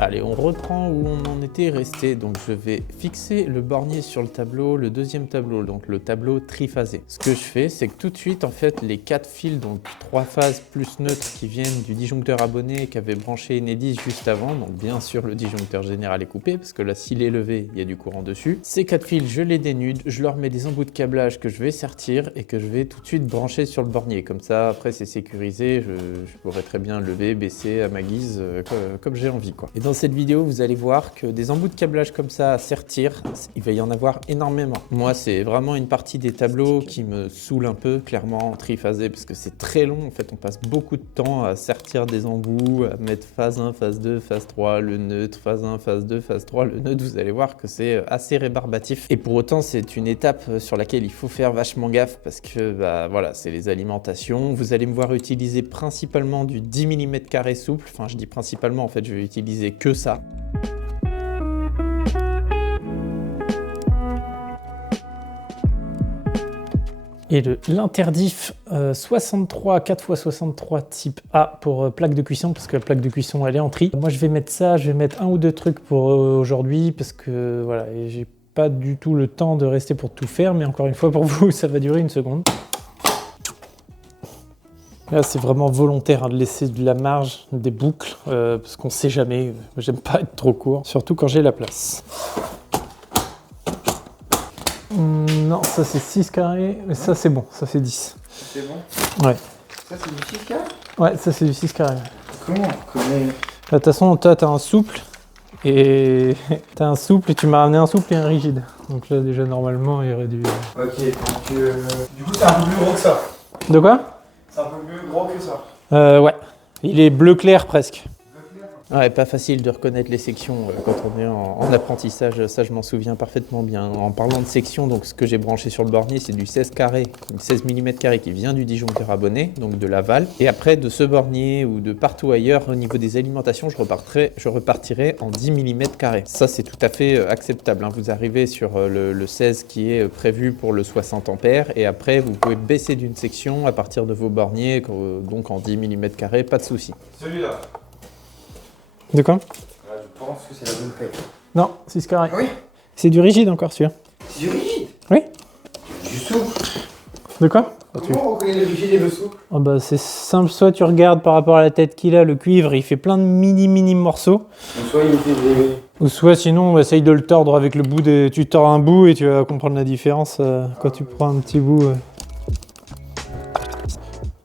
Allez, on reprend où on en était resté. Donc je vais fixer le bornier sur le tableau, le deuxième tableau, donc le tableau triphasé. Ce que je fais, c'est que tout de suite, en fait, les 4 fils, donc 3 phases plus neutres qui viennent du disjoncteur abonné qu'avait branché Enedis juste avant. Donc bien sûr, le disjoncteur général est coupé parce que là, s'il est levé, il y a du courant dessus. Ces 4 fils, je les dénude, je leur mets des embouts de câblage que je vais sertir et que je vais tout de suite brancher sur le bornier. Comme ça, après, c'est sécurisé. Je pourrais très bien lever, baisser à ma guise, comme j'ai envie, quoi. Et dans cette vidéo, vous allez voir que des embouts de câblage comme ça à sertir, il va y en avoir énormément. Moi, c'est vraiment une partie des tableaux qui me saoule un peu, clairement, triphasé, parce que c'est très long. En fait, on passe beaucoup de temps à sertir des embouts, à mettre phase 1, phase 2, phase 3, le neutre, phase 1, phase 2, phase 3, le neutre. Vous allez voir que c'est assez rébarbatif. Et pour autant, c'est une étape sur laquelle il faut faire vachement gaffe parce que, bah voilà, c'est les alimentations. Vous allez me voir utiliser principalement du 10 mm² souple. Enfin, je dis principalement, en fait, je vais utiliser que ça. Et l'interdif 63 4x63 type A pour plaque de cuisson, parce que la plaque de cuisson elle est en tri. Moi je vais mettre ça, je vais mettre un ou deux trucs pour aujourd'hui, parce que voilà, j'ai pas du tout le temps de rester pour tout faire, mais encore une fois pour vous ça va durer une seconde. Là, c'est vraiment volontaire hein, de laisser de la marge, des boucles, parce qu'on sait jamais. J'aime pas être trop court, surtout quand j'ai la place. Non, ça c'est 6 carrés, mais ça c'est bon, ça c'est 10. C'est bon? Ouais. Ça c'est du 6 carrés? Ouais, ça c'est du 6 carrés. Comment on connaît? De toute façon, toi t'as un souple, et t'as un souple et tu m'as ramené un souple et un rigide. Donc là déjà normalement il y aurait dû... Ok, donc du coup c'est un peu plus gros que ça. De quoi? C'est un peu plus gros que ça. Ouais. Il est bleu clair presque. Ouais, pas facile de reconnaître les sections quand on est en apprentissage, ça je m'en souviens parfaitement bien. En parlant de sections, donc ce que j'ai branché sur le bornier, c'est du 16 carré, 16 mm² qui vient du disjoncteur abonné, donc de Laval. Et après, de ce bornier ou de partout ailleurs, au niveau des alimentations, je repartirai en 10 mm². Ça, c'est tout à fait acceptable. Hein. Vous arrivez sur le 16 qui est prévu pour le 60 ampères, et après, vous pouvez baisser d'une section à partir de vos borniers, donc en 10 mm², pas de souci. Celui-là. De quoi? Je pense que c'est la bonne taille. Non, 6 carrés. Oui. C'est du rigide encore, celui-là. C'est du rigide? Oui. Du souple. De quoi? Comment on reconnaît le rigide et le souple? Oh bah c'est simple, soit tu regardes par rapport à la tête qu'il a, le cuivre, il fait plein de mini morceaux. Ou soit il fait des... Ou soit sinon, on essaye de le tordre avec le bout des... Tu tords un bout et tu vas comprendre la différence quand tu prends un petit bout.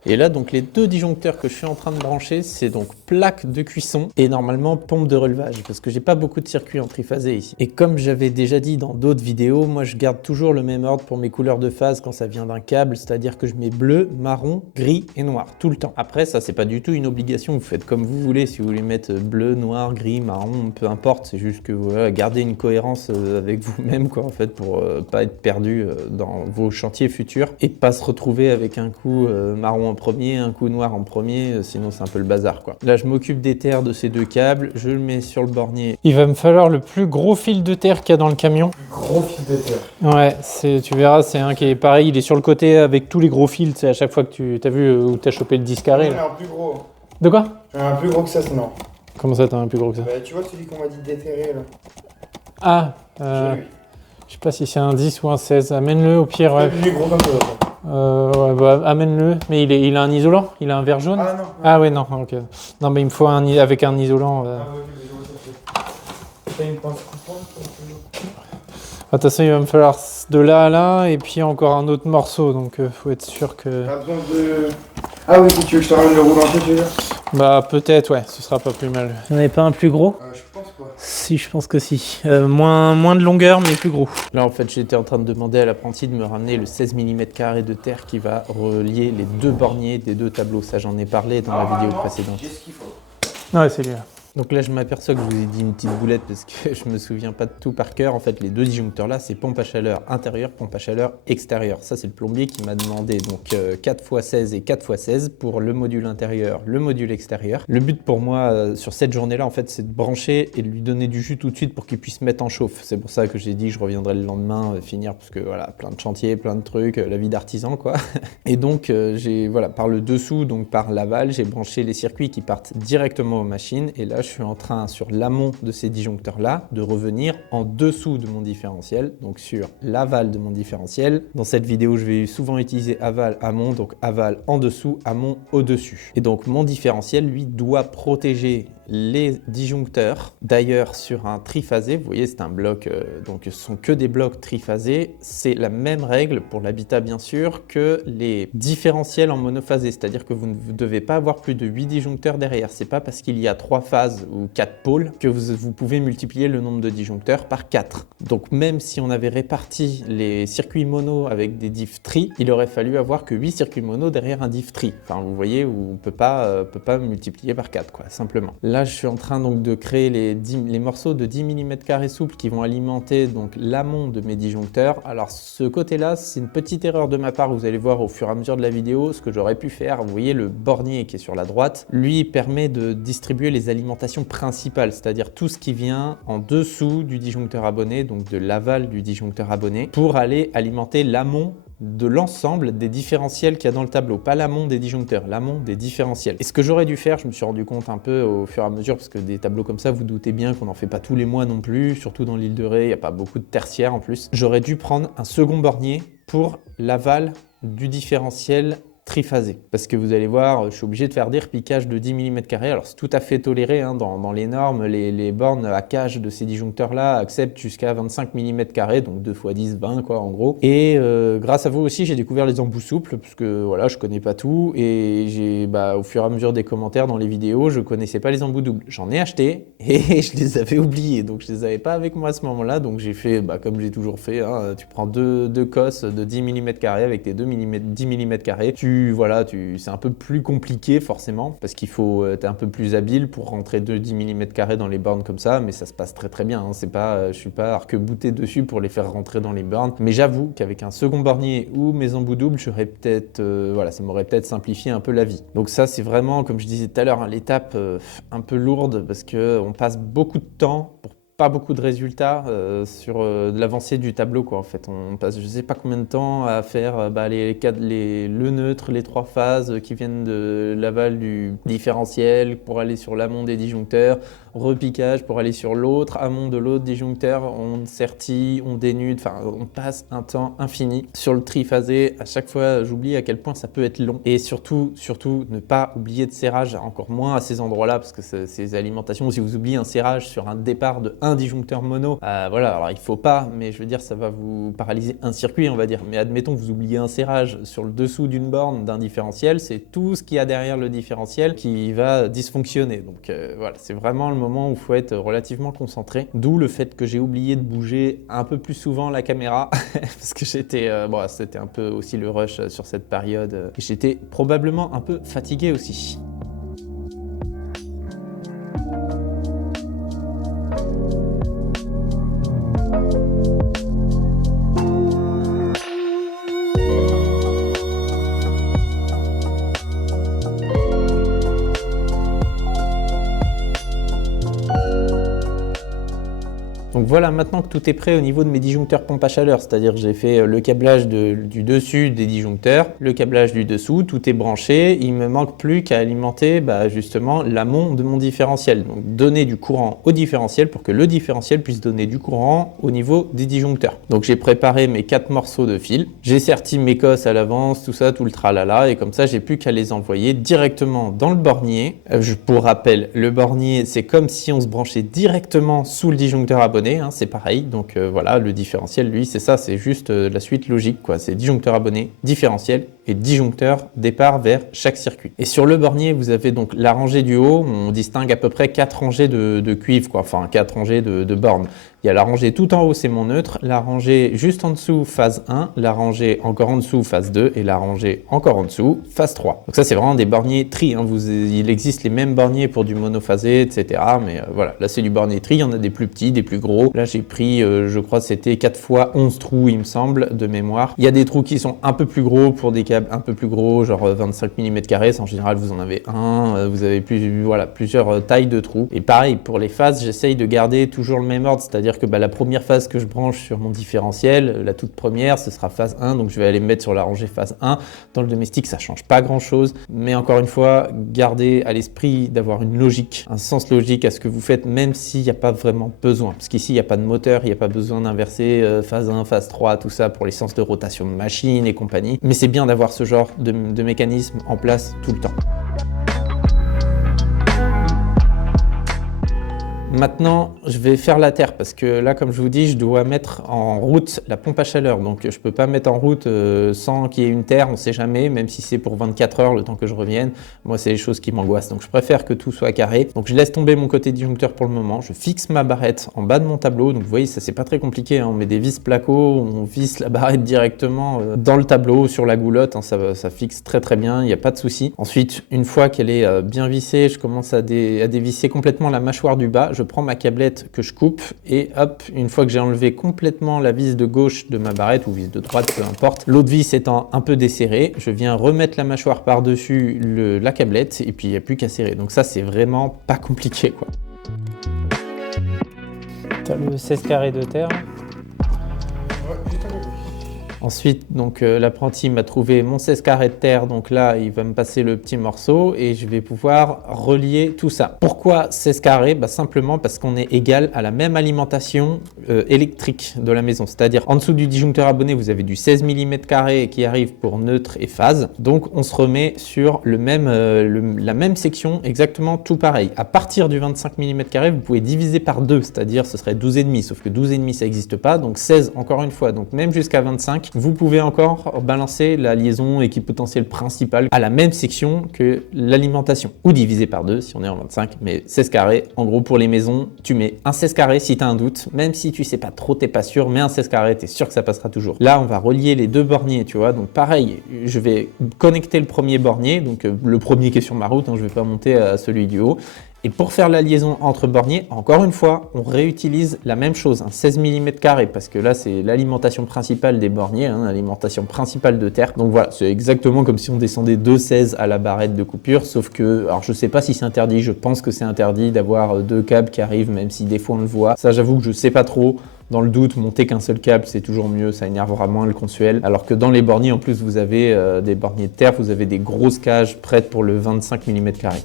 Et là, donc les deux disjoncteurs que je suis en train de brancher, c'est donc plaque de cuisson et normalement pompe de relevage, parce que j'ai pas beaucoup de circuits en triphasé ici. Et comme j'avais déjà dit dans d'autres vidéos, moi je garde toujours le même ordre pour mes couleurs de phase quand ça vient d'un câble, c'est-à-dire que je mets bleu, marron, gris et noir, tout le temps. Après, ça c'est pas du tout une obligation, vous faites comme vous voulez, si vous voulez mettre bleu, noir, gris, marron, peu importe, c'est juste que voilà, gardez une cohérence avec vous-même, quoi, en fait, pour pas être perdu dans vos chantiers futurs et pas se retrouver avec un coup marron en premier, un coup noir en premier, sinon c'est un peu le bazar, quoi. Là, je m'occupe des terres de ces deux câbles, je le mets sur le bornier. Il va me falloir le plus gros fil de terre qu'il y a dans le camion. Gros fil de terre. Ouais, tu verras, c'est un qui est pareil, il est sur le côté avec tous les gros fils, c'est à chaque fois que tu as vu où tu as chopé le 10 carré. J'en ai un plus gros. De quoi? J'en ai un plus gros que ça, sinon. Comment ça, t'as un plus gros que ça? Bah, tu vois celui qu'on m'a dit déterrer, là. Ah, je sais pas si c'est un 10 ou un 16, amène-le au pire, ouais. Il est gros comme ça. Ouais, bah, amène-le. Mais il a un isolant? Il a un verre jaune? Ah non. Ah ouais, non, ok. Non, mais il me faut un avec un isolant. Ah ouais, mais je vois ça. T'as une pince coupante? Attention, il va me falloir de là à là, et puis encore un autre morceau, donc faut être sûr que... T'as besoin de... Ah oui, si tu veux que je te ramène le roulant, tu veux dire? Bah peut-être, ouais, ce sera pas plus mal. Vous n'en avez pas un plus gros? Je pense pas. Si, je pense que si. Moins de longueur, mais plus gros. Là, en fait, j'étais en train de demander à l'apprenti de me ramener le 16 mm² de terre qui va relier les deux borniers des deux tableaux. Ça, j'en ai parlé dans la vidéo précédente. J'ai ce qu'il faut. Ouais, c'est lui. Donc là, je m'aperçois que je vous ai dit une petite boulette parce que je me souviens pas de tout par cœur. En fait, les deux disjoncteurs là, c'est pompe à chaleur intérieure, pompe à chaleur extérieure. Ça, c'est le plombier qui m'a demandé donc 4x16 et 4x16 pour le module intérieur, le module extérieur. Le but pour moi sur cette journée-là, en fait, c'est de brancher et de lui donner du jus tout de suite pour qu'il puisse mettre en chauffe. C'est pour ça que j'ai dit que je reviendrai le lendemain finir parce que voilà, plein de chantiers, plein de trucs, la vie d'artisan quoi. Et donc j'ai voilà, par le dessous, donc par l'aval, j'ai branché les circuits qui partent directement aux machines et là je suis en train, sur l'amont de ces disjoncteurs-là, de revenir en dessous de mon différentiel, donc sur l'aval de mon différentiel. Dans cette vidéo, je vais souvent utiliser aval, amont, donc aval en dessous, amont au-dessus. Et donc mon différentiel, lui, doit protéger les disjoncteurs. D'ailleurs, sur un triphasé, vous voyez, c'est un bloc, donc ce sont que des blocs triphasés. C'est la même règle pour l'habitat, bien sûr, que les différentiels en monophasé, c'est-à-dire que vous ne devez pas avoir plus de 8 disjoncteurs derrière. C'est pas parce qu'il y a 3 phases ou 4 pôles que vous pouvez multiplier le nombre de disjoncteurs par 4. Donc même si on avait réparti les circuits mono avec des diff tri, il aurait fallu avoir que 8 circuits mono derrière un diff tri. Enfin, vous voyez, où on peut pas multiplier par 4, quoi, simplement. Là, je suis en train donc de créer les morceaux de 10 mm² souples qui vont alimenter donc l'amont de mes disjoncteurs. Alors ce côté-là, c'est une petite erreur de ma part, vous allez voir au fur et à mesure de la vidéo ce que j'aurais pu faire. Vous voyez le bornier qui est sur la droite, lui permet de distribuer les alimentations principales, c'est-à-dire tout ce qui vient en dessous du disjoncteur abonné, donc de l'aval du disjoncteur abonné, pour aller alimenter l'amont de l'ensemble des différentiels qu'il y a dans le tableau, pas l'amont des disjoncteurs, l'amont des différentiels. Et ce que j'aurais dû faire, je me suis rendu compte un peu au fur et à mesure, parce que des tableaux comme ça, vous doutez bien qu'on n'en fait pas tous les mois non plus, surtout dans l'île de Ré, il n'y a pas beaucoup de tertiaires en plus. J'aurais dû prendre un second bornier pour l'aval du différentiel triphasé, parce que vous allez voir, je suis obligé de faire des repiquages de 10 mm². Alors c'est tout à fait toléré hein, dans les normes, les bornes à cage de ces disjoncteurs là acceptent jusqu'à 25 mm², donc 2 x 10, 20 quoi en gros. Et grâce à vous aussi, j'ai découvert les embouts souples, parce que voilà, je connais pas tout, et j'ai au fur et à mesure des commentaires dans les vidéos, je connaissais pas les embouts doubles. J'en ai acheté et je les avais oubliés, donc je les avais pas avec moi à ce moment-là, donc j'ai fait comme j'ai toujours fait, hein, tu prends deux cosses de 10 mm² avec tes 10 mm², c'est un peu plus compliqué forcément, parce qu'il faut être un peu plus habile pour rentrer 10 mm² dans les bornes comme ça, mais ça se passe très très bien, hein. C'est pas, je suis pas arc-bouté dessus pour les faire rentrer dans les bornes, mais j'avoue qu'avec un second bornier ou mes embouts doubles, j'aurais peut-être, ça m'aurait peut-être simplifié un peu la vie. Donc ça c'est vraiment, comme je disais tout à l'heure, hein, l'étape un peu lourde, parce qu'on passe beaucoup de temps pour pas beaucoup de résultats sur l'avancée du tableau, quoi. En fait, on passe je sais pas combien de temps à faire le neutre, les 3 phases qui viennent de l'aval du différentiel pour aller sur l'amont des disjoncteurs, repiquage pour aller sur l'autre amont de l'autre disjoncteur, on sertit, on dénude, enfin on passe un temps infini sur le triphasé. À chaque fois, j'oublie à quel point ça peut être long, et surtout ne pas oublier de serrage, encore moins à ces endroits-là, parce que ces alimentations, si vous oubliez un serrage sur un départ de un disjoncteur mono, alors il faut pas, mais je veux dire, ça va vous paralyser un circuit, on va dire. Mais admettons que vous oubliez un serrage sur le dessous d'une borne d'un différentiel, c'est tout ce qu'il y a derrière le différentiel qui va dysfonctionner. Donc c'est vraiment le moment où il faut être relativement concentré, d'où le fait que j'ai oublié de bouger un peu plus souvent la caméra parce que c'était un peu aussi le rush sur cette période, et j'étais probablement un peu fatigué aussi. Donc voilà, maintenant que tout est prêt au niveau de mes disjoncteurs pompe à chaleur, c'est-à-dire que j'ai fait le câblage du dessus des disjoncteurs, le câblage du dessous, tout est branché, il me manque plus qu'à alimenter justement l'amont de mon différentiel. Donc donner du courant au différentiel pour que le différentiel puisse donner du courant au niveau des disjoncteurs. Donc j'ai préparé mes 4 morceaux de fil, j'ai serti mes cosses à l'avance, tout ça, tout le tralala, et comme ça j'ai plus qu'à les envoyer directement dans le bornier. Pour rappel, le bornier c'est comme si on se branchait directement sous le disjoncteur abonné. C'est pareil, donc voilà, le différentiel lui c'est ça, c'est juste la suite logique quoi, c'est disjoncteur abonné, différentiel et disjoncteur départ vers chaque circuit. Et sur le bornier vous avez donc la rangée du haut, on distingue à peu près 4 rangées de cuivre quoi, enfin 4 rangées de bornes. Il y a la rangée tout en haut, c'est mon neutre, la rangée juste en dessous, phase 1, la rangée encore en dessous, phase 2, et la rangée encore en dessous, phase 3. Donc ça, c'est vraiment des borniers tri, hein. Il existe les mêmes borniers pour du monophasé, etc. Mais voilà, là, c'est du bornier tri, il y en a des plus petits, des plus gros. Là, j'ai pris, je crois que c'était 4 x 11 trous, il me semble, de mémoire. Il y a des trous qui sont un peu plus gros pour des câbles un peu plus gros, genre 25 mm carrés. En général, vous en avez un, vous avez plusieurs tailles de trous. Et pareil, pour les phases, j'essaye de garder toujours le même ordre, c'est-à-dire que la première phase que je branche sur mon différentiel, la toute première, ce sera phase 1, donc je vais aller me mettre sur la rangée phase 1. Dans le domestique, ça change pas grand-chose, mais encore une fois, gardez à l'esprit d'avoir une logique, un sens logique à ce que vous faites, même s'il n'y a pas vraiment besoin. Parce qu'ici, il n'y a pas de moteur, il n'y a pas besoin d'inverser phase 1, phase 3, tout ça pour les sens de rotation de machine et compagnie. Mais c'est bien d'avoir ce genre de mécanisme en place tout le temps. Maintenant, je vais faire la terre parce que là, comme je vous dis, je dois mettre en route la pompe à chaleur. Donc, je ne peux pas mettre en route sans qu'il y ait une terre, on ne sait jamais, même si c'est pour 24 heures, le temps que je revienne. Moi, c'est les choses qui m'angoissent. Donc, je préfère que tout soit carré. Donc, je laisse tomber mon côté disjoncteur pour le moment. Je fixe ma barrette en bas de mon tableau. Donc, vous voyez, ça, c'est pas très compliqué, hein. On met des vis placo, on visse la barrette directement dans le tableau, sur la goulotte, hein. Ça fixe très, très bien, il n'y a pas de souci. Ensuite, une fois qu'elle est bien vissée, je commence à dévisser complètement la mâchoire du bas. Je prends ma câblette que je coupe et hop, une fois que j'ai enlevé complètement la vis de gauche de ma barrette ou vis de droite, peu importe, l'autre vis étant un peu desserrée, je viens remettre la mâchoire par-dessus la câblette et puis il n'y a plus qu'à serrer. Donc ça, c'est vraiment pas compliqué, quoi. T'as le 16 carrés de terre. Ensuite, donc l'apprenti m'a trouvé mon 16 carrés de terre, donc là, il va me passer le petit morceau et je vais pouvoir relier tout ça. Pourquoi 16 carrés? Simplement parce qu'on est égal à la même alimentation électrique de la maison. C'est-à-dire, en dessous du disjoncteur abonné, vous avez du 16 mm carrés qui arrive pour neutre et phase. Donc, on se remet sur la même section, exactement tout pareil. À partir du 25 mm carrés, vous pouvez diviser par 2, c'est-à-dire ce serait 12,5, sauf que 12,5, ça n'existe pas. Donc, 16, encore une fois, donc même jusqu'à 25, vous pouvez encore balancer la liaison équipotentielle principale à la même section que l'alimentation, ou diviser par 2 si on est en 25, mais 16 carrés, en gros pour les maisons, tu mets un 16 carrés si tu as un doute, même si tu sais pas trop, t'es pas sûr, mais un 16 carrés, tu es sûr que ça passera toujours. Là, on va relier les deux borniers, tu vois, donc pareil, je vais connecter le premier bornier, donc le premier qui est sur ma route, hein, je vais pas monter à celui du haut. Et pour faire la liaison entre borniers, encore une fois, on réutilise la même chose, un 16 mm carrés, parce que là, c'est l'alimentation principale des borniers, hein, l'alimentation principale de terre. Donc voilà, c'est exactement comme si on descendait 2 16 à la barrette de coupure, sauf que, alors je sais pas si c'est interdit, je pense que c'est interdit d'avoir 2 câbles qui arrivent, même si des fois on le voit. Ça, j'avoue que je sais pas trop. Dans le doute, monter qu'un seul câble, c'est toujours mieux, ça énervera moins le consuel. Alors que dans les borniers, en plus, vous avez des borniers de terre, vous avez des grosses cages prêtes pour le 25 mm carrés.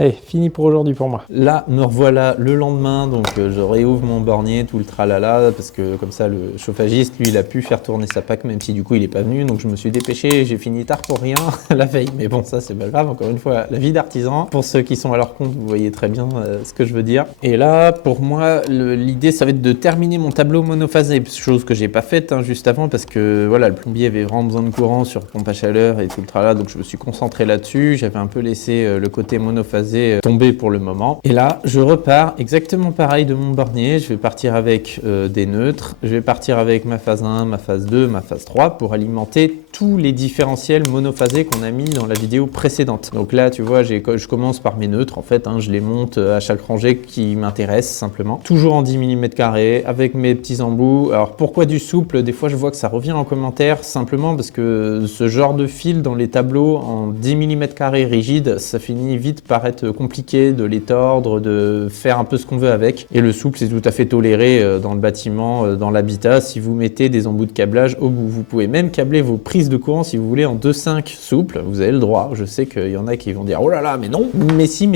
Allez, fini pour aujourd'hui pour moi. Là, me revoilà le lendemain, donc je réouvre mon bornier, tout le tralala, parce que comme ça, le chauffagiste, lui, il a pu faire tourner sa PAC, même si du coup, il n'est pas venu. Donc je me suis dépêché, j'ai fini tard pour rien la veille. Mais bon, ça, c'est pas grave. Encore une fois, la vie d'artisan. Pour ceux qui sont à leur compte, vous voyez très bien ce que je veux dire. Et là, pour moi, l'idée, ça va être de terminer mon tableau monophasé, chose que j'ai pas faite juste avant, parce que voilà, le plombier avait vraiment besoin de courant sur pompe à chaleur et tout le tralala, donc je me suis concentré là-dessus. J'avais un peu laissé le côté monophasé tomber pour le moment. Et là, je repars exactement pareil de mon bornier. Je vais partir avec des neutres. Je vais partir avec ma phase 1, ma phase 2, ma phase 3 pour alimenter tous les différentiels monophasés qu'on a mis dans la vidéo précédente. Donc là, tu vois, je commence par mes neutres en fait. Je les monte à chaque rangée qui m'intéresse simplement. Toujours en 10 mm carrés avec mes petits embouts. Alors pourquoi du souple? Des fois, je vois que ça revient en commentaire simplement parce que ce genre de fil dans les tableaux en 10 mm carrés rigides, ça finit vite par être compliqué de les tordre, de faire un peu ce qu'on veut avec. Et le souple, c'est tout à fait toléré dans le bâtiment, dans l'habitat, si vous mettez des embouts de câblage au bout. Vous pouvez même câbler vos prises de courant si vous voulez en 2,5 souple, vous avez le droit. Je sais qu'il y en a qui vont dire oh là là, mais non, mais si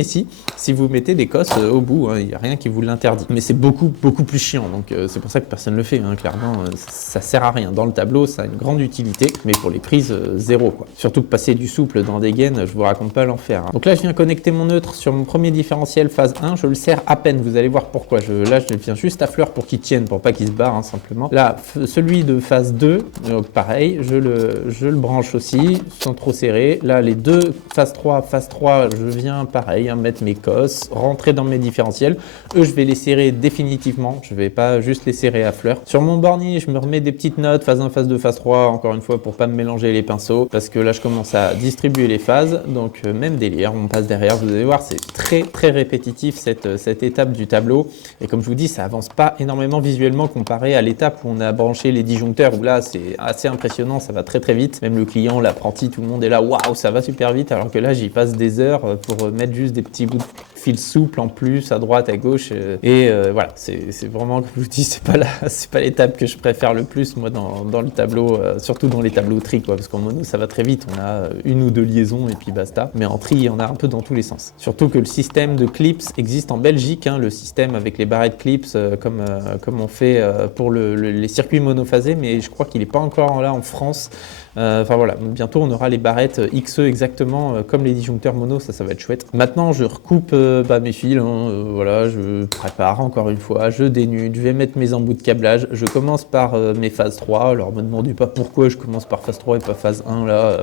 vous mettez des cosses au bout, il n'y a rien qui vous l'interdit. Mais c'est beaucoup plus chiant, donc c'est pour ça que personne ne le fait, clairement, ça sert à rien. Dans le tableau, ça a une grande utilité, mais pour les prises, zéro, quoi. Surtout que passer du souple dans des gaines, je vous raconte pas l'enfer. Donc là, je viens connecter mon neutre sur mon premier différentiel phase 1, je le serre à peine, vous allez voir pourquoi. Là, je le viens juste à fleur pour qu'il tienne, pour pas qu'il se barre, simplement. Là, celui de phase 2, donc pareil, je le branche aussi, sans trop serrer. Là, les deux phase 3, je viens pareil, mettre mes cosses, rentrer dans mes différentiels. Eux, je vais les serrer définitivement, je vais pas juste les serrer à fleur. Sur mon bornier, je me remets des petites notes, phase 1, phase 2, phase 3, encore une fois, pour pas me mélanger les pinceaux, parce que là, je commence à distribuer les phases, donc même délire, on passe derrière, vous allez voir, c'est très répétitif cette étape du tableau. Et comme je vous dis, ça avance pas énormément visuellement comparé à l'étape où on a branché les disjoncteurs, où là, c'est assez impressionnant, ça va très vite. Même le client, l'apprenti, tout le monde est là, waouh, ça va super vite. Alors que là, j'y passe des heures pour mettre juste des petits bouts de fil souple en plus, à droite, à gauche. Voilà, c'est vraiment, comme je vous dis, c'est pas l'étape que je préfère le plus, moi, dans le tableau, surtout dans les tableaux tri, quoi, parce qu'en mono, ça va très vite. On a une ou deux liaisons et puis basta. Mais en tri, il y en a un peu dans tous les sens. Surtout que le système de clips existe en Belgique, hein, le système avec les barrettes clips, comme on fait pour les circuits monophasés, mais je crois qu'il n'est pas encore là en France. Enfin voilà, bientôt on aura les barrettes XE exactement comme les disjoncteurs mono, ça va être chouette. Maintenant je recoupe mes fils, voilà, je prépare encore une fois, je dénude, je vais mettre mes embouts de câblage, je commence par mes phases 3, alors me demandez pas pourquoi je commence par phase 3 et pas phase 1 là,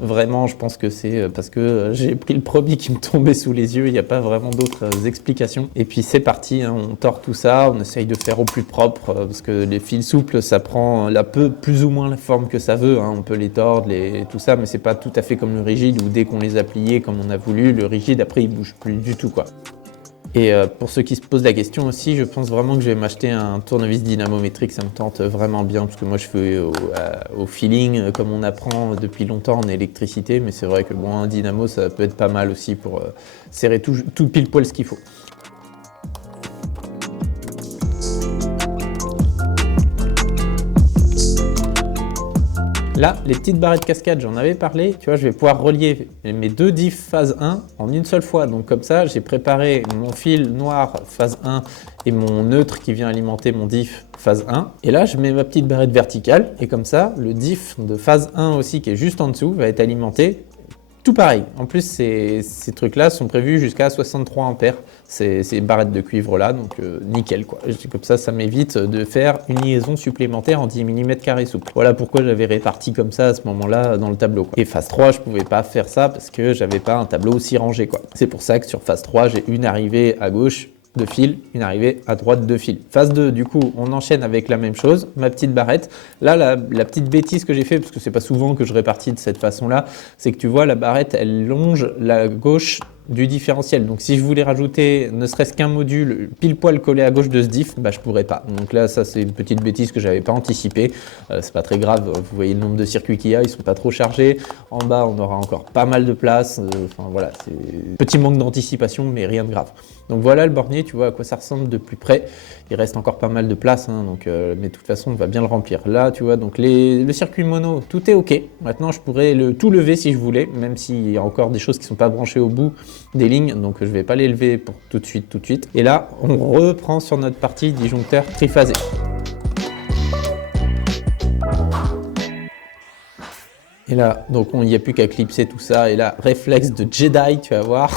vraiment je pense que c'est parce que j'ai pris le premier qui me tombait sous les yeux, il n'y a pas vraiment d'autres explications. Et puis c'est parti, hein, on tord tout ça, on essaye de faire au plus propre parce que les fils souples ça prend plus ou moins la forme que ça veut, hein. On peut les tordre, tout ça, mais c'est pas tout à fait comme le rigide où dès qu'on les a pliés comme on a voulu, le rigide après il bouge plus du tout quoi. Et pour ceux qui se posent la question aussi, je pense vraiment que je vais m'acheter un tournevis dynamométrique, ça me tente vraiment bien parce que moi je fais au feeling comme on apprend depuis longtemps en électricité, mais c'est vrai que bon, un dynamo ça peut être pas mal aussi pour serrer tout pile poil ce qu'il faut. Là, les petites barrettes cascade, j'en avais parlé, tu vois, je vais pouvoir relier mes deux diffs phase 1 en une seule fois. Donc comme ça, j'ai préparé mon fil noir phase 1 et mon neutre qui vient alimenter mon diff phase 1. Et là, je mets ma petite barrette verticale et comme ça, le diff de phase 1 aussi qui est juste en dessous va être alimenté tout pareil. En plus, ces trucs-là sont prévus jusqu'à 63 ampères, ces barrettes de cuivre là, donc nickel quoi. Comme ça m'évite de faire une liaison supplémentaire en 10 mm² souple. Voilà pourquoi j'avais réparti comme ça à ce moment-là dans le tableau, quoi. Et phase 3, je pouvais pas faire ça parce que j'avais pas un tableau aussi rangé, quoi. C'est pour ça que sur phase 3, j'ai une arrivée à gauche de fil, une arrivée à droite de fil. Phase 2, du coup, on enchaîne avec la même chose, ma petite barrette. Là, la petite bêtise que j'ai fait, parce que c'est pas souvent que je répartis de cette façon-là, c'est que tu vois, la barrette, elle longe la gauche du différentiel. Donc si je voulais rajouter ne serait-ce qu'un module pile poil collé à gauche de ce diff, bah je pourrais pas. Donc là ça c'est une petite bêtise que j'avais pas anticipée. C'est pas très grave, vous voyez le nombre de circuits qu'il y a, ils sont pas trop chargés. En bas on aura encore pas mal de place. Enfin voilà, c'est petit manque d'anticipation mais rien de grave. Donc voilà le bornier, tu vois à quoi ça ressemble de plus près. Il reste encore pas mal de place, hein, donc, mais de toute façon on va bien le remplir. Là tu vois donc le circuit mono, tout est ok. Maintenant je pourrais tout lever si je voulais, même s'il y a encore des choses qui sont pas branchées au bout des lignes, donc je vais pas les lever pour tout de suite. Et là, on reprend sur notre partie disjoncteur triphasé. Et là, donc il n'y a plus qu'à clipser tout ça. Et là, réflexe de Jedi, tu vas voir.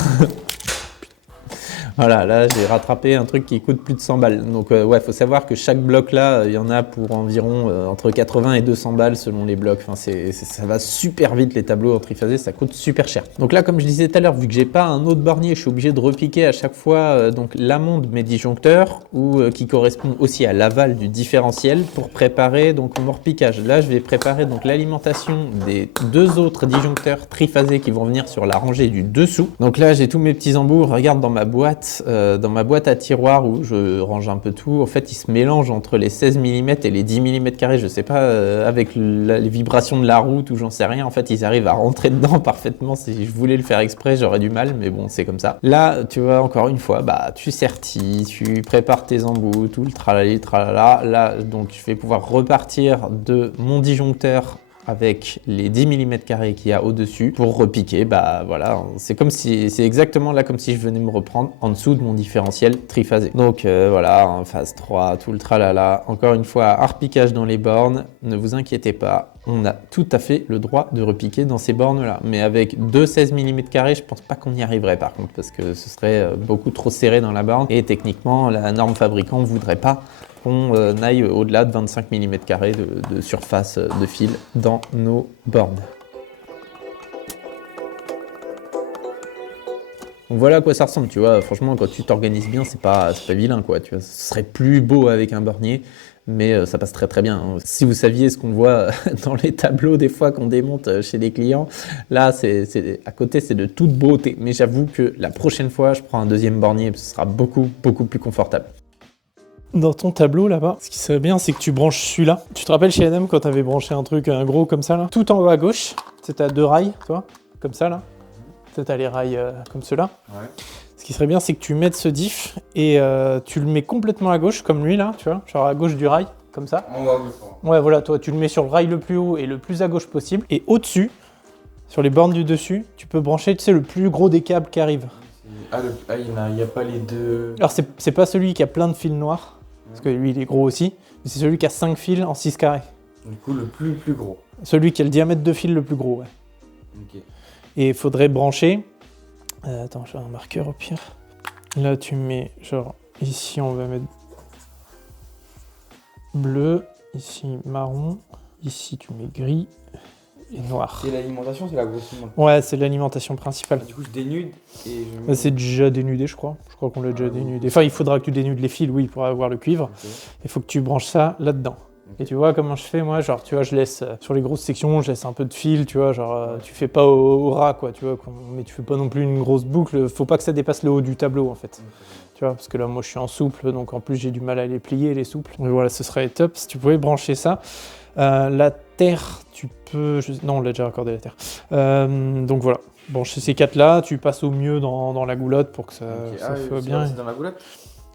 Voilà, là j'ai rattrapé un truc qui coûte plus de 100 balles. Donc ouais, faut savoir que chaque bloc là, il y en a pour environ entre 80 et 200 balles selon les blocs. Enfin, ça va super vite les tableaux en triphasé, ça coûte super cher. Donc là, comme je disais tout à l'heure, vu que j'ai pas un autre bornier, je suis obligé de repiquer à chaque fois donc l'amont de mes disjoncteurs ou qui correspond aussi à l'aval du différentiel pour préparer donc mon repiquage. Là, je vais préparer donc l'alimentation des deux autres disjoncteurs triphasés qui vont venir sur la rangée du dessous. Donc là, j'ai tous mes petits embouts. Regarde dans ma boîte à tiroirs où je range un peu tout, en fait, il se mélange entre les 16 mm et les 10 mm². Je sais pas, avec les vibrations de la route ou j'en sais rien, en fait, ils arrivent à rentrer dedans parfaitement. Si je voulais le faire exprès, j'aurais du mal, mais bon, c'est comme ça. Là, tu vois, encore une fois, bah, tu sertis, tu prépares tes embouts, tout le tralali, tralala. Là, donc, je vais pouvoir repartir de mon disjoncteur avec les 10 mm² qu'il y a au-dessus pour repiquer. Bah voilà, c'est exactement là comme si je venais me reprendre en dessous de mon différentiel triphasé. Donc voilà, en phase 3, tout le tralala. Encore une fois, un repiquage dans les bornes, ne vous inquiétez pas, on a tout à fait le droit de repiquer dans ces bornes-là. Mais avec deux 16 mm², je pense pas qu'on y arriverait par contre, parce que ce serait beaucoup trop serré dans la borne. Et techniquement, la norme fabricant ne voudrait pas qu'on aille au-delà de 25 mm² de surface de fil dans nos bornes. Donc voilà à quoi ça ressemble, tu vois. Franchement, quand tu t'organises bien, c'est pas vilain, quoi. Tu vois, ce serait plus beau avec un bornier. mais ça passe très très bien. Si vous saviez ce qu'on voit dans les tableaux des fois qu'on démonte chez des clients, là à côté c'est de toute beauté. Mais j'avoue que la prochaine fois je prends un deuxième bornier, ce sera beaucoup plus confortable. Dans ton tableau là-bas, ce qui serait bien, c'est que tu branches celui-là. Tu te rappelles chez Adam quand t'avais branché un truc, un gros comme ça là, tout en haut à gauche, t'as 2 rails, toi, comme ça là. T'as les rails comme ceux-là. Ouais. Ce qui serait bien, c'est que tu mettes ce diff et tu le mets complètement à gauche, comme lui là, tu vois, genre à gauche du rail, comme ça. On va voir. Ouais, voilà, toi, tu le mets sur le rail le plus haut et le plus à gauche possible. Et au-dessus, sur les bornes du dessus, tu peux brancher, tu sais, le plus gros des câbles qui arrivent. Il n'y a pas les deux. Alors, c'est pas celui qui a plein de fils noirs, parce que lui, il est gros aussi, mais c'est celui qui a 5 fils en 6 carrés. Du coup, le plus gros. Celui qui a le diamètre de fil le plus gros, ouais. Ok. Et il faudrait brancher. Attends, j'ai un marqueur au pire. Là, tu mets, genre, ici, on va mettre bleu, ici, marron, ici, tu mets gris et noir. C'est l'alimentation, c'est la grosse alimentation. Ouais, c'est l'alimentation principale. Du coup, je dénude et je. Bah, c'est déjà dénudé, je crois. Je crois qu'on l'a déjà dénudé. Enfin, il faudra que tu dénudes les fils, oui, pour avoir le cuivre. Ok. Il faut que tu branches ça là-dedans. Et tu vois comment je fais, moi, genre, tu vois, je laisse, sur les grosses sections, je laisse un peu de fil, tu vois, genre, tu fais pas au ras, quoi, tu vois, mais tu fais pas non plus une grosse boucle, faut pas que ça dépasse le haut du tableau, en fait. Tu vois, parce que là, moi, je suis en souple, donc en plus, j'ai du mal à les plier, les souples. Mais voilà, ce serait top si tu pouvais brancher ça. La terre, tu peux... Non, on l'a déjà raccordé, la terre. Donc voilà, brancher ces 4-là, tu passes au mieux dans la goulotte pour que ça soit bien. C'est dans la goulotte.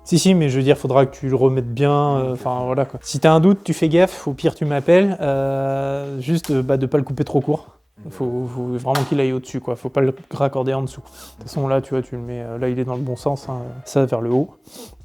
Si, mais je veux dire, faudra que tu le remettes bien, enfin voilà quoi. Si t'as un doute, tu fais gaffe, au pire tu m'appelles, juste de pas le couper trop court. Faut vraiment qu'il aille au-dessus, quoi. Faut pas le raccorder en dessous. De toute façon, là, tu vois, tu le mets, là il est dans le bon sens, hein, ça vers le haut.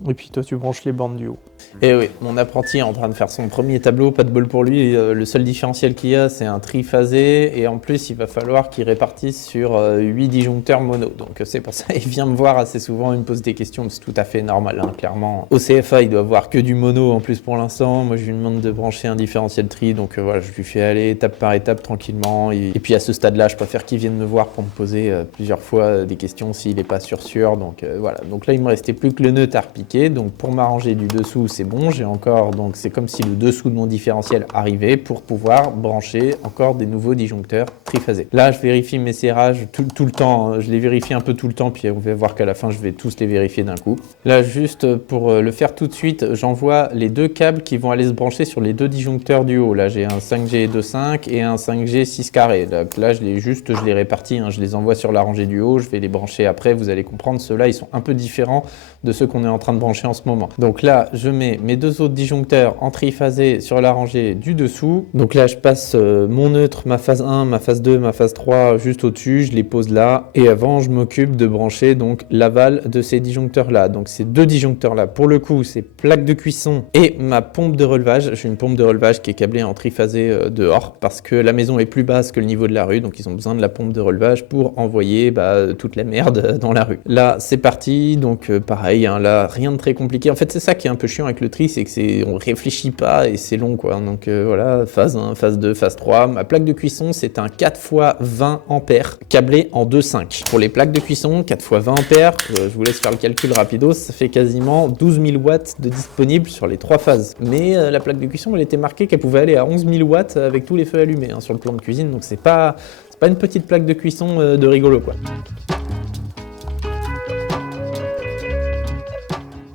Et puis toi, tu branches les bornes du haut. Et oui, mon apprenti est en train de faire son premier tableau, pas de bol pour lui. Le seul différentiel qu'il y a, c'est un triphasé. Et en plus, il va falloir qu'il répartisse sur 8 disjoncteurs mono. Donc c'est pour ça qu'il vient me voir assez souvent, il me pose des questions. C'est tout à fait normal, hein, clairement. Au CFA, il doit avoir que du mono en plus pour l'instant. Moi, je lui demande de brancher un différentiel tri. Donc voilà, je lui fais aller étape par étape tranquillement. Et puis à ce stade-là, je préfère qu'il vienne me voir pour me poser plusieurs fois des questions s'il n'est pas sûr. Donc voilà. Donc là, il me restait plus que le nœud à repiquer. Donc pour m'arranger du dessous, c'est bon. J'ai encore, donc c'est comme si le dessous de mon différentiel arrivait pour pouvoir brancher encore des nouveaux disjoncteurs triphasés. Là, je vérifie mes serrages tout le temps. Hein. Je les vérifie un peu tout le temps, puis on va voir qu'à la fin, je vais tous les vérifier d'un coup. Là, juste pour le faire tout de suite, j'envoie les 2 câbles qui vont aller se brancher sur les 2 disjoncteurs du haut. Là, j'ai un 5G 2.5 et un 5G 6 carré. Donc là, je les répartis. Hein. Je les envoie sur la rangée du haut. Je vais les brancher après. Vous allez comprendre, ceux-là, ils sont un peu différents de ceux qu'on est en train de brancher en ce moment. Donc là, je mets mes 2 autres disjoncteurs en triphasé sur la rangée du dessous. Donc là, je passe mon neutre, ma phase 1, ma phase 2, ma phase 3 juste au-dessus. Je les pose là. Et avant, je m'occupe de brancher donc l'aval de ces disjoncteurs-là. Donc ces 2 disjoncteurs-là, pour le coup, c'est plaque de cuisson et ma pompe de relevage. J'ai une pompe de relevage qui est câblée en triphasé dehors parce que la maison est plus basse que le niveau de la rue. Donc ils ont besoin de la pompe de relevage pour envoyer toute la merde dans la rue. Là, c'est parti. Donc pareil, hein, là, rien de très compliqué. En fait, c'est ça qui est un peu chiant avec le tri, c'est que on réfléchit pas et c'est long, quoi. Donc voilà, phase 1, phase 2, phase 3. Ma plaque de cuisson, c'est un 4 x 20 ampères câblé en 2.5. Pour les plaques de cuisson, 4 x 20 ampères, je vous laisse faire le calcul rapido, ça fait quasiment 12 000 watts de disponible sur les 3 phases. Mais la plaque de cuisson, elle était marquée qu'elle pouvait aller à 11 000 watts avec tous les feux allumés sur le plan de cuisine, donc c'est pas une petite plaque de cuisson de rigolo, quoi.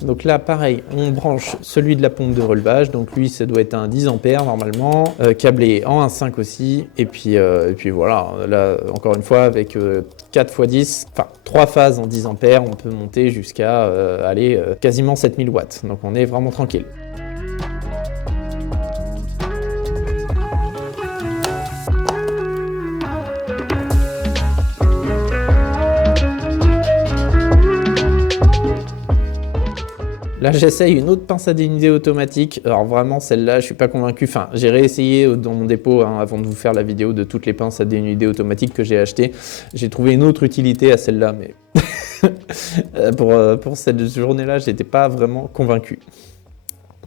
Donc là, pareil, on branche celui de la pompe de relevage. Donc lui, ça doit être un 10 ampères normalement, câblé en 1.5 aussi. Et puis voilà, là, encore une fois, avec 4 x 10, enfin 3 phases en 10 ampères, on peut monter jusqu'à quasiment 7000 watts. Donc on est vraiment tranquille. Là, j'essaye une autre pince à dénuder automatique. Alors vraiment, celle-là, je suis pas convaincu. Enfin, j'ai réessayé dans mon dépôt avant de vous faire la vidéo de toutes les pinces à dénuder automatiques que j'ai achetées. J'ai trouvé une autre utilité à celle-là, mais pour cette journée-là, j'étais pas vraiment convaincu.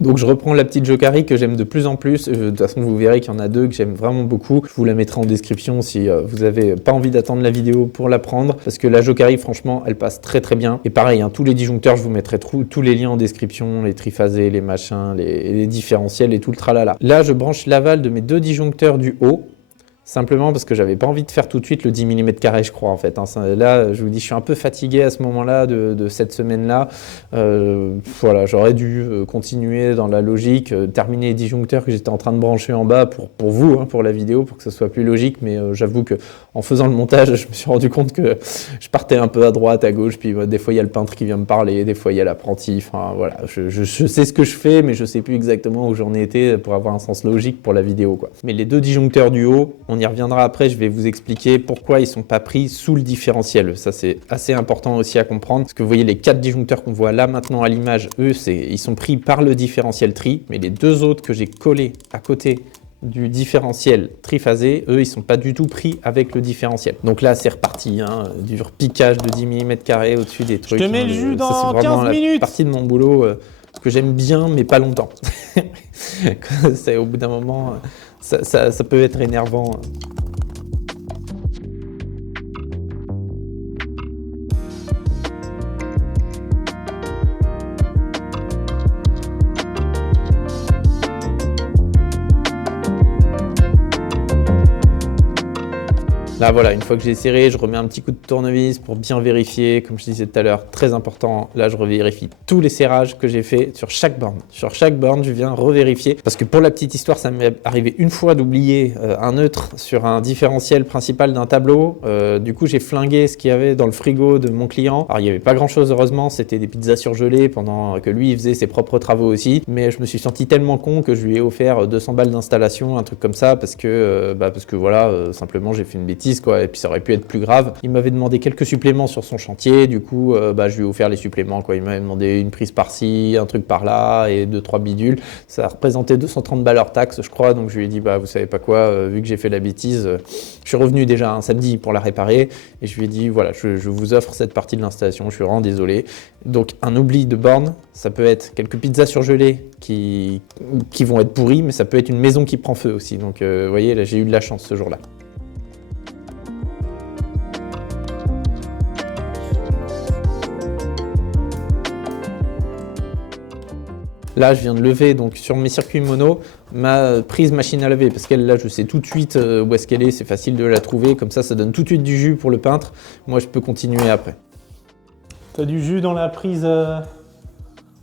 Donc je reprends la petite Jokari que j'aime de plus en plus. De toute façon, vous verrez qu'il y en a deux que j'aime vraiment beaucoup. Je vous la mettrai en description si vous n'avez pas envie d'attendre la vidéo pour la prendre. Parce que la Jokari, franchement, elle passe très très bien. Et pareil, hein, tous les disjoncteurs, je vous mettrai tous les liens en description, les triphasés, les machins, les différentiels et tout le tralala. Là, je branche l'aval de mes 2 disjoncteurs du haut. Simplement parce que j'avais pas envie de faire tout de suite le 10 mm², je crois, en fait. Hein. Là, je vous dis, je suis un peu fatigué à ce moment-là de cette semaine-là. Voilà, j'aurais dû continuer dans la logique, terminer les disjoncteurs que j'étais en train de brancher en bas pour vous, hein, pour la vidéo, pour que ce soit plus logique. Mais j'avoue que en faisant le montage, je me suis rendu compte que je partais un peu à droite, à gauche. Puis des fois, il y a le peintre qui vient me parler, des fois, il y a l'apprenti. Enfin, voilà, je sais ce que je fais, mais je sais plus exactement où j'en ai été pour avoir un sens logique pour la vidéo, quoi. Mais les 2 disjoncteurs du haut, on y reviendra après, je vais vous expliquer pourquoi ils ne sont pas pris sous le différentiel. Ça, c'est assez important aussi à comprendre. Parce que vous voyez, les 4 disjoncteurs qu'on voit là maintenant à l'image, eux, ils sont pris par le différentiel tri. Mais les 2 autres que j'ai collés à côté du différentiel triphasé, eux, ils sont pas du tout pris avec le différentiel. Donc là, c'est reparti, hein, du repiquage de 10 mm² au-dessus des trucs. Je te mets le jus dans 15 minutes. C'est partie de mon boulot que j'aime bien, mais pas longtemps. C'est au bout d'un moment... Ça peut être énervant. Là voilà, une fois que j'ai serré, je remets un petit coup de tournevis pour bien vérifier, comme je disais tout à l'heure, très important. Là, je revérifie tous les serrages que j'ai fait sur chaque borne. Sur chaque borne, je viens revérifier. Parce que pour la petite histoire, ça m'est arrivé une fois d'oublier un neutre sur un différentiel principal d'un tableau. Du coup, j'ai flingué ce qu'il y avait dans le frigo de mon client. Alors, il n'y avait pas grand-chose, heureusement. C'était des pizzas surgelées pendant que lui, il faisait ses propres travaux aussi. Mais je me suis senti tellement con que je lui ai offert 200 balles d'installation, un truc comme ça, parce que voilà, simplement, j'ai fait une bêtise. Quoi, et puis ça aurait pu être plus grave. Il m'avait demandé quelques suppléments sur son chantier, du coup je lui ai offert les suppléments, quoi. Il m'avait demandé une prise par-ci, un truc par-là et 2-3 bidules. Ça représentait 230 balles hors taxe, je crois, donc je lui ai dit vous savez pas quoi, vu que j'ai fait la bêtise, je suis revenu déjà un samedi pour la réparer et je lui ai dit voilà, je vous offre cette partie de l'installation, je suis vraiment désolé. Donc un oubli de borne, ça peut être quelques pizzas surgelées qui vont être pourries, mais ça peut être une maison qui prend feu aussi, donc vous voyez, là j'ai eu de la chance ce jour-là. Là, je viens de lever donc sur mes circuits mono ma prise machine à laver parce qu'elle, là, je sais tout de suite où est-ce qu'elle est, c'est facile de la trouver. Comme ça donne tout de suite du jus pour le peintre. Moi, je peux continuer après. T'as du jus dans la prise,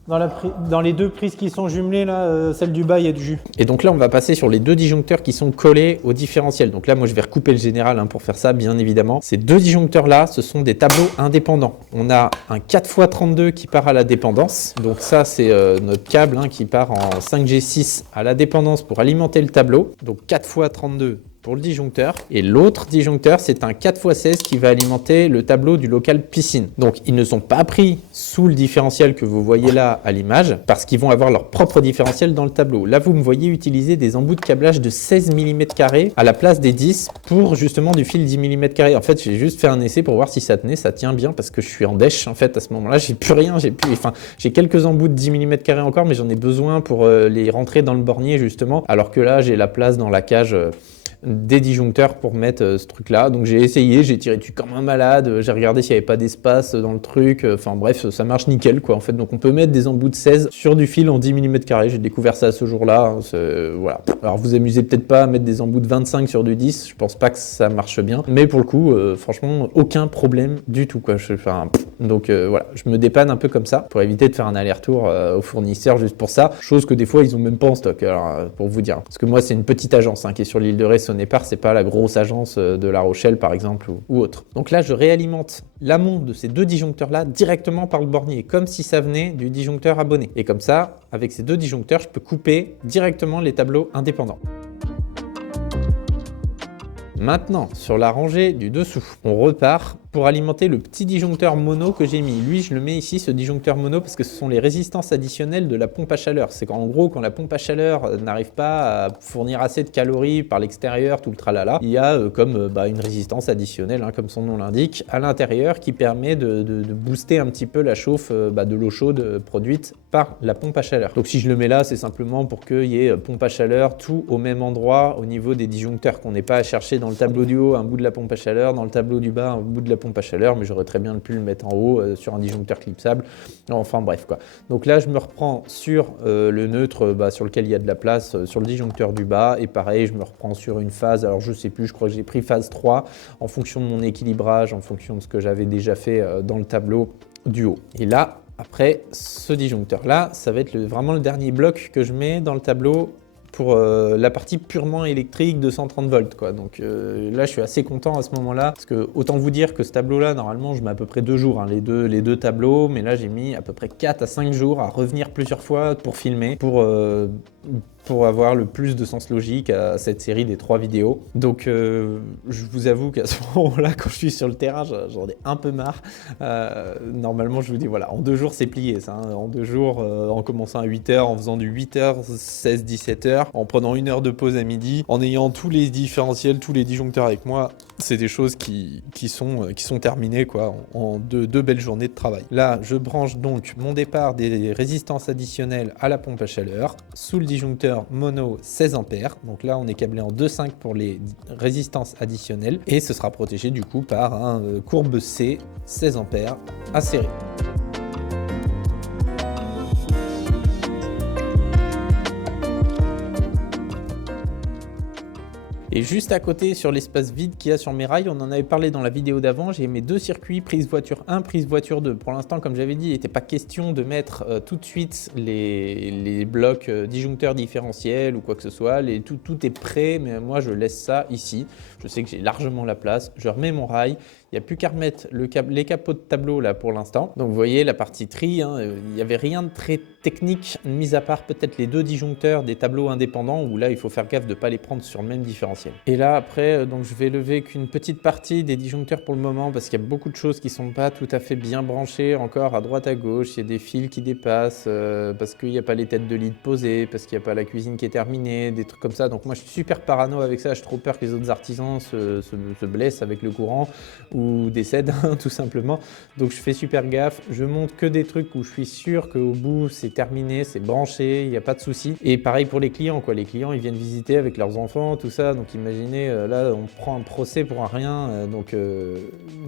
dans les 2 prises qui sont jumelées, là, celle du bas, il y a du jus. Et donc là, on va passer sur les 2 disjoncteurs qui sont collés au différentiel. Donc là, moi, je vais recouper le général pour faire ça, bien évidemment. Ces 2 disjoncteurs-là, ce sont des tableaux indépendants. On a un 4x32 qui part à la dépendance. Donc ça, c'est notre câble qui part en 5G6 à la dépendance pour alimenter le tableau. Donc 4x32 pour le disjoncteur. Et l'autre disjoncteur, c'est un 4x16 qui va alimenter le tableau du local piscine. Donc, ils ne sont pas pris sous le différentiel que vous voyez là à l'image, parce qu'ils vont avoir leur propre différentiel dans le tableau. Là, vous me voyez utiliser des embouts de câblage de 16 mm² à la place des 10 pour justement du fil 10 mm². En fait, j'ai juste fait un essai pour voir si ça tenait, ça tient bien, parce que je suis en dèche, en fait, à ce moment-là. J'ai plus rien, j'ai quelques embouts de 10 mm² encore, mais j'en ai besoin pour les rentrer dans le bornier, justement, alors que là, j'ai la place dans la cage des disjoncteurs pour mettre ce truc là, donc j'ai essayé, j'ai tiré dessus comme un malade, j'ai regardé s'il n'y avait pas d'espace dans le truc, enfin bref, ça marche nickel quoi en fait. Donc on peut mettre des embouts de 16 sur du fil en 10 mm², j'ai découvert ça ce jour là, voilà. Alors vous amusez peut-être pas à mettre des embouts de 25 sur du 10, je pense pas que ça marche bien, mais pour le coup franchement aucun problème du tout quoi. Donc voilà, je me dépanne un peu comme ça pour éviter de faire un aller-retour au fournisseur juste pour ça, chose que des fois ils ont même pas en stock, alors pour vous dire, parce que moi c'est une petite agence qui est sur l'île de Ré, Saône-et-Parc, c'est pas la grosse agence de La Rochelle par exemple ou autre. Donc là je réalimente l'amont de ces 2 disjoncteurs là directement par le bornier, comme si ça venait du disjoncteur abonné. Et comme ça, avec ces 2 disjoncteurs, je peux couper directement les tableaux indépendants. Maintenant, sur la rangée du dessous, on repart pour alimenter le petit disjoncteur mono que j'ai mis. Lui, je le mets ici, ce disjoncteur mono, parce que ce sont les résistances additionnelles de la pompe à chaleur. C'est qu'en gros, quand la pompe à chaleur n'arrive pas à fournir assez de calories par l'extérieur, tout le tralala, il y a une résistance additionnelle, comme son nom l'indique, à l'intérieur qui permet de booster un petit peu la chauffe de l'eau chaude produite par la pompe à chaleur. Donc si je le mets là, c'est simplement pour qu'il y ait pompe à chaleur tout au même endroit au niveau des disjoncteurs, qu'on n'ait pas à chercher dans le tableau du haut un bout de la pompe à chaleur, dans le tableau du bas un bout de la pompe à chaleur, mais j'aurais très bien pu le mettre en haut sur un disjoncteur clipsable. Enfin bref quoi. Donc là je me reprends sur le neutre sur lequel il y a de la place, sur le disjoncteur du bas, et pareil je me reprends sur une phase, alors je sais plus, je crois que j'ai pris phase 3 en fonction de mon équilibrage, en fonction de ce que j'avais déjà fait dans le tableau du haut. Et là, après ce disjoncteur là, ça va être vraiment le dernier bloc que je mets dans le tableau pour la partie purement électrique de 130 volts quoi. Donc là je suis assez content à ce moment-là, parce que autant vous dire que ce tableau-là, normalement je mets à peu près 2 jours, les deux tableaux, mais là j'ai mis à peu près 4 à 5 jours à revenir plusieurs fois pour filmer, pour avoir le plus de sens logique à cette série des 3 vidéos. Donc je vous avoue qu'à ce moment-là, quand je suis sur le terrain, j'en ai un peu marre. Normalement, je vous dis, voilà, en 2 jours, c'est plié ça. En 2 jours, en commençant à 8h, en faisant du 8h, 16, 17h, en prenant 1 heure de pause à midi, en ayant tous les différentiels, tous les disjoncteurs avec moi, c'est des choses qui sont terminées quoi, en 2 belles journées de travail. Là, je branche donc mon départ des résistances additionnelles à la pompe à chaleur sous le disjoncteur mono 16 ampères. Donc là, on est câblé en 2.5 pour les résistances additionnelles et ce sera protégé du coup par un courbe C 16 ampères à serrer. Et juste à côté, sur l'espace vide qu'il y a sur mes rails, on en avait parlé dans la vidéo d'avant, j'ai mes 2 circuits, prise voiture 1, prise voiture 2. Pour l'instant, comme j'avais dit, il n'était pas question de mettre tout de suite les blocs disjoncteurs différentiels ou quoi que ce soit. Tout est prêt, mais moi je laisse ça ici. Je sais que j'ai largement la place, je remets mon rail. Il n'y a plus qu'à remettre les capots de tableau là pour l'instant. Donc vous voyez la partie tri, il n'y avait rien de très technique, mis à part peut-être les 2 disjoncteurs des tableaux indépendants où là il faut faire gaffe de ne pas les prendre sur le même différentiel. Et là après, donc je vais lever qu'une petite partie des disjoncteurs pour le moment parce qu'il y a beaucoup de choses qui ne sont pas tout à fait bien branchées encore à droite à gauche. Il y a des fils qui dépassent parce qu'il n'y a pas les têtes de lead posées, parce qu'il n'y a pas la cuisine qui est terminée, des trucs comme ça. Donc moi je suis super parano avec ça, j'ai trop peur que les autres artisans se blessent avec le courant ou décèdent tout simplement. Donc je fais super gaffe, je monte que des trucs où je suis sûr qu'au bout c'est terminé, c'est branché, il n'y a pas de souci. Et pareil pour les clients quoi, les clients ils viennent visiter avec leurs enfants, tout ça, donc imaginez là on prend un procès pour un rien,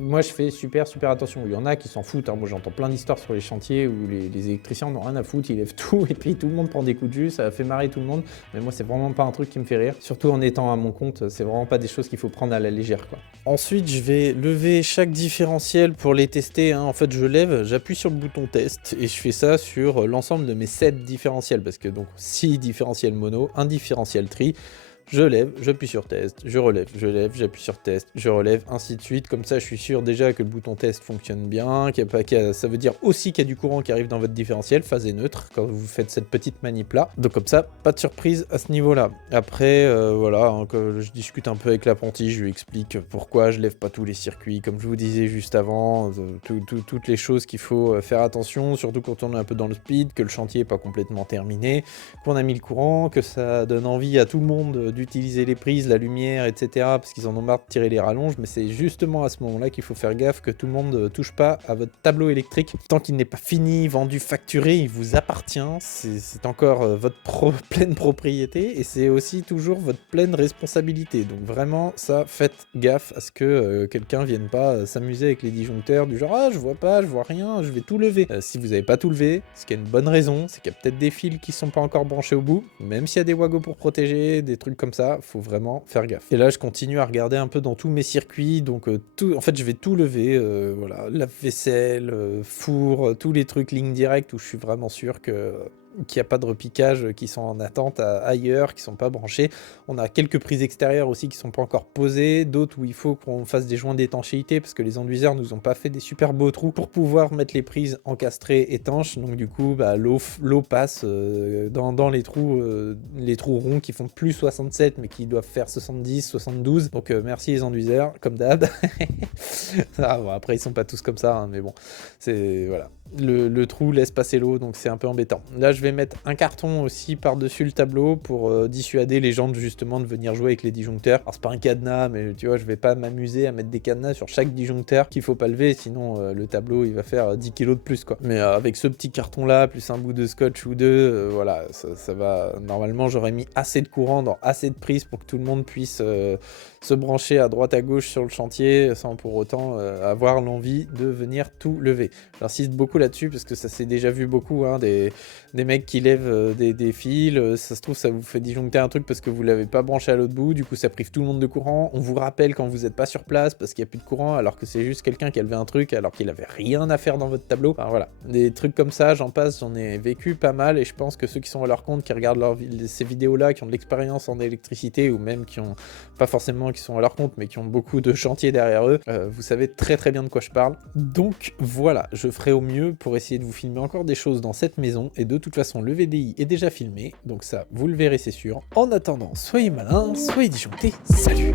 moi je fais super attention. Il y en a qui s'en foutent, moi j'entends plein d'histoires sur les chantiers où les électriciens n'ont rien à foutre, ils lèvent tout et puis tout le monde prend des coups de jus, ça fait marrer tout le monde, mais moi c'est vraiment pas un truc qui me fait rire, surtout en étant à mon compte, c'est vraiment pas des choses qu'il faut prendre à la légère quoi. Ensuite je vais lever chaque différentiel pour les tester, En fait je lève, j'appuie sur le bouton test et je fais ça sur l'ensemble de mes 7 différentiels parce que donc 6 différentiels mono, un différentiel tri. Je lève, j'appuie sur test, je relève, j'appuie sur test, je relève, ainsi de suite. Comme ça, je suis sûr déjà que le bouton test fonctionne bien, ça veut dire aussi qu'il y a du courant qui arrive dans votre différentiel, phase et neutre, quand vous faites cette petite manip-là. Donc comme ça, pas de surprise à ce niveau-là. Après, quand je discute un peu avec l'apprenti, je lui explique pourquoi je lève pas tous les circuits, comme je vous disais juste avant, toutes les choses qu'il faut faire attention, surtout quand on est un peu dans le speed, que le chantier n'est pas complètement terminé, qu'on a mis le courant, que ça donne envie à tout le monde d'utiliser les prises, la lumière, etc. parce qu'ils en ont marre de tirer les rallonges, mais c'est justement à ce moment-là qu'il faut faire gaffe que tout le monde ne touche pas à votre tableau électrique. Tant qu'il n'est pas fini, vendu, facturé, il vous appartient, c'est encore votre pleine propriété et c'est aussi toujours votre pleine responsabilité. Donc vraiment, ça, faites gaffe à ce que quelqu'un vienne pas s'amuser avec les disjoncteurs du genre « Ah, je vois pas, je vois rien, je vais tout lever ». Si vous n'avez pas tout levé, ce qui a une bonne raison, c'est qu'il y a peut-être des fils qui sont pas encore branchés au bout, même s'il y a des wagos pour protéger, des trucs comme ça, faut vraiment faire gaffe. Et là, je continue à regarder un peu dans tous mes circuits, donc en fait, je vais tout lever, lave-vaisselle, four, tous les trucs ligne directe où je suis vraiment sûr que qu'il n'y a pas de repiquage, qui sont en attente ailleurs, qui sont pas branchés. On a quelques prises extérieures aussi qui sont pas encore posées, d'autres où il faut qu'on fasse des joints d'étanchéité parce que les enduiseurs nous ont pas fait des super beaux trous pour pouvoir mettre les prises encastrées étanches. Donc du coup, bah, l'eau passe dans les trous ronds qui font plus 67 mais qui doivent faire 70, 72. Donc merci les enduiseurs, comme d'hab. Ah, bon, après ils sont pas tous comme ça, hein, mais bon, c'est voilà. Le trou laisse passer l'eau, donc c'est un peu embêtant. Là, je vais mettre un carton aussi par-dessus le tableau pour dissuader les gens justement de venir jouer avec les disjoncteurs. Alors, c'est pas un cadenas, mais tu vois, je vais pas m'amuser à mettre des cadenas sur chaque disjoncteur qu'il faut pas lever, sinon le tableau, il va faire 10 kilos de plus, quoi. Mais avec ce petit carton-là, plus un bout de scotch ou deux, voilà, ça va. Normalement, j'aurais mis assez de courant dans assez de prises pour que tout le monde puisse se brancher à droite à gauche sur le chantier sans pour autant avoir l'envie de venir tout lever. J'insiste beaucoup là-dessus parce que ça s'est déjà vu beaucoup, hein, des mecs qui lèvent des fils, ça se trouve ça vous fait disjoncter un truc parce que vous l'avez pas branché à l'autre bout, du coup ça prive tout le monde de courant, on vous rappelle quand vous n'êtes pas sur place parce qu'il n'y a plus de courant alors que c'est juste quelqu'un qui a levé un truc alors qu'il avait rien à faire dans votre tableau. Enfin voilà, des trucs comme ça, j'en passe, j'en ai vécu pas mal et je pense que ceux qui sont à leur compte, qui regardent ces vidéos-là, qui ont de l'expérience en électricité ou même qui ont pas forcément qui sont à leur compte mais qui ont beaucoup de chantiers derrière eux, vous savez très très bien de quoi je parle. Donc voilà, je ferai au mieux pour essayer de vous filmer encore des choses dans cette maison et de toute façon le VDI est déjà filmé, donc ça vous le verrez c'est sûr. En attendant, soyez malins, soyez disjonctés, salut!